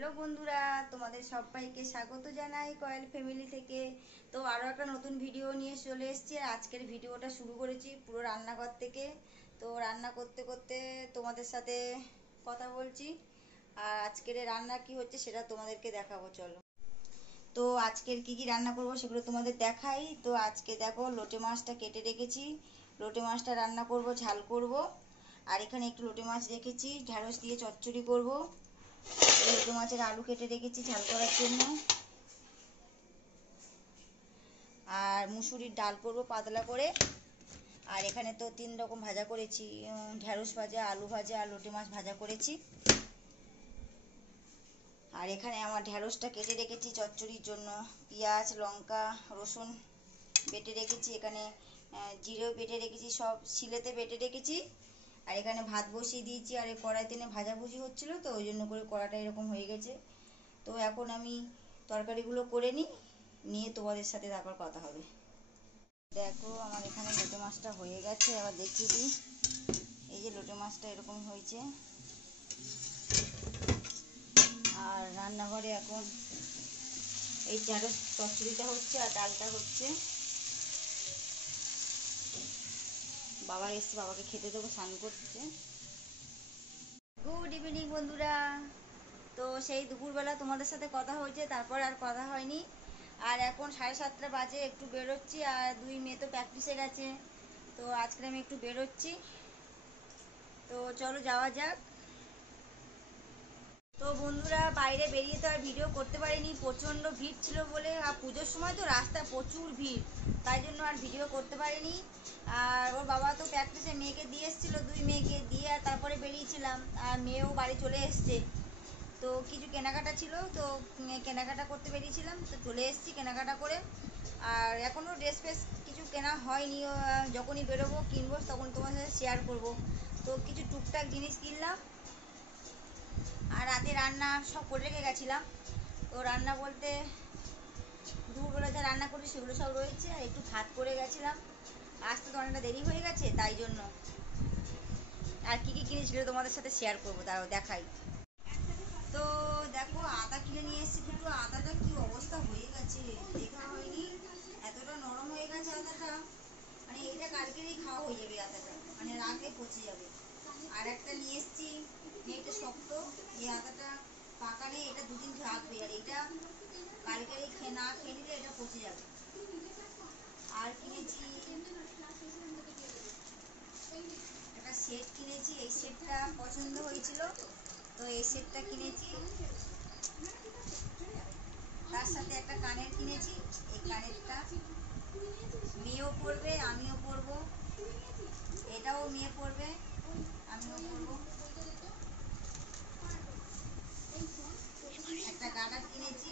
Hello বন্ধুরা, তোমাদের সবাইকে স্বাগত জানাই কয়েল ফ্যামিলি থেকে। তো আরও একটা নতুন ভিডিও নিয়ে চলে এসেছি। আর আজকের ভিডিওটা শুরু করেছি পুরো রান্নাঘর থেকে। তো রান্না করতে করতে তোমাদের সাথে কথা বলছি। আর আজকের রান্না কি হচ্ছে সেটা তোমাদেরকে দেখাবো, চলো। তো আজকের কি কি রান্না করব সেগুলো তোমাদের দেখাই। তো আজকে দেখো, লোটে মাছটা কেটে রেখেছি। লোটে মাছটা রান্না করব, ঝাল করব। আর এখানে একটু লোটে মাছ রেখেছি, ঢ্যাঁড়স দিয়ে চচ্চড়ি করব। লোটে মাছের আলু কেটে রেখেছি ঝাল করার জন্য। আর মুসুরির ডাল করব পাতলা করে। আর এখানে তো 3 রকম ভাজা করেছি, ঢ্যাঁড়স ভাজা, আলু ভাজা আর লোটে মাছ ভাজা করেছি। আর এখানে আমার ঢ্যাঁড়সটা কেটে রেখেছি চচ্চড়ির জন্য। পেঁয়াজ, লঙ্কা, রসুন বেটে রেখেছি। এখানে জিরেও বেটে রেখেছি, সব শিলেতে বেটে রেখেছি। আর এখানে ভাত বসিয়ে দিয়েছি। আর এই কড়াইতে ভাজাভুজি হচ্ছিলো, তো ওই জন্য করে কড়াটা এরকম হয়ে গেছে। তো এখন আমি তরকারিগুলো করে নিয়ে তোমাদের সাথে তারপর কথা হবে। দেখো, আমার এখানে লোটে মাছটা হয়ে গেছে। আবার দেখিয়ে দিই, এই যে লোটে মাছটা এরকম হয়েছে। আর রান্নাঘরে এখন এই ঢ্যাঁড়স চচ্চড়িটা হচ্ছে আর ডালটা হচ্ছে। বাবা এসছে, বাবাকে খেতে দেবো, স্নান করছে। গুড ইভিনিং বন্ধুরা। তো সেই দুপুরবেলা তোমাদের সাথে কথা হয়েছে, তারপর আর কথা হয়নি। আর এখন 7:30 বাজে, একটু বেরোচ্ছি। আর 2 মেয়ে তো প্র্যাকটিসে গেছে, তো আজকে আমি একটু বেরোচ্ছি। তো চলো যাওয়া যাক। তো বন্ধুরা, বাইরে বেরিয়ে তো আর ভিডিও করতে পারিনি, প্রচণ্ড ভিড় ছিল বলে। আর পুজোর সময় তো রাস্তায় প্রচুর ভিড়, তাই জন্য আর ভিডিও করতে পারিনি। আর ওর বাবা তো প্র্যাকটিসে মেয়েকে দিয়ে এসেছিলো, 2 মেয়েকে দিয়ে আর তারপরে বেরিয়েছিলাম। আর মেয়েও বাড়ি চলে এসছে। তো কিছু কেনাকাটা ছিল, তো কেনাকাটা করতে বেরিয়েছিলাম, তো চলে এসেছি কেনাকাটা করে। আর এখনও ড্রেস ফ্রেস কিছু কেনা হয়নি, যখনই বেরোবো কিনবো তখন তোমার সাথে শেয়ার করব। তো কিছু টুকটাক জিনিস কিনলাম। আর রাতে রান্না সব করে রেখে গেছিলাম। তো রান্না বলতে দুপুরবেলা যা রান্না করি সেগুলো সব রয়েছে। আর একটু ভাত করে গেছিলাম, আসতে তো অনেকটা দেরি হয়ে গেছে, তাই জন্য। আর কী কী কিনেছিল তোমাদের সাথে শেয়ার করবো, তারাও দেখাই। তো দেখো, আদা কিনে নিয়ে এসেছি দুটো। আদাটা কি অবস্থা হয়ে গেছে দেখা হয়নি, এতটা নরম হয়ে গেছে আদাটা। মানে এটা কালকেরই খাওয়া হয়ে যাবে আদাটা, মানে রাখলে পচে যাবে। আর একটা নিয়ে এসেছি, এটা শক্ত। এই আদাটা পাকা নেই, এটা 2 দিন থাকবে। আর এটা কালকেরই না খেয়ে নিলে এটা পচে যাবে। আর কিনেছি একটা সেট কিনেছি, এই সেটটা পছন্দ হয়েছিল, তো এই সেটটা কিনেছি। তার সাথে একটা কানের কিনেছি, এই কানেরটা মেয়েও পরবে, আমিও পরবো। এটাও মেয়ে পরবে, আমিও পরবো। একটা গার্ডার কিনেছি।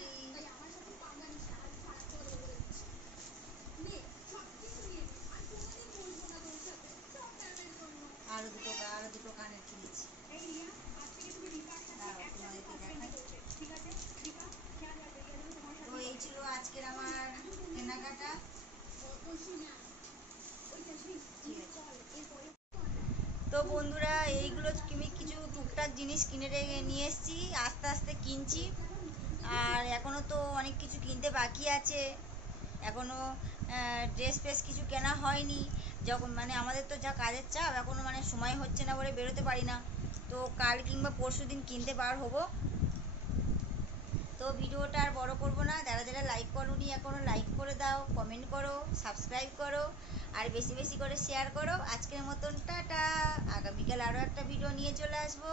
আরো দুটো কানের কিনেছি। তোমাদেরকে দেখাই। তো এই ছিল আজকের আমার কেনাকাটা। তো বন্ধুরা, এইগুলো আমি কিছু টুকটাক জিনিস কিনে নিয়ে এসেছি, আস্তে আস্তে কিনছি। আর এখনও তো অনেক কিছু কিনতে বাকি আছে। এখনও ড্রেস ফ্রেস কিছু কেনা হয়নি। যখন মানে আমাদের তো যা কাজের চাপ, এখনও মানে সময় হচ্ছে না বলে বেরোতে পারি না। তো কাল কিংবা পরশু দিন কিনতে বার হবো। তো ভিডিওটা আর বড় করব না। যারা যারা লাইক করোনি এখনও লাইক করে দাও, কমেন্ট করো, সাবস্ক্রাইব করো, আর বেশি বেশি করে শেয়ার করো। আজকের মতন টাটা। আগামীকাল আরও একটা ভিডিও নিয়ে চলে আসবো।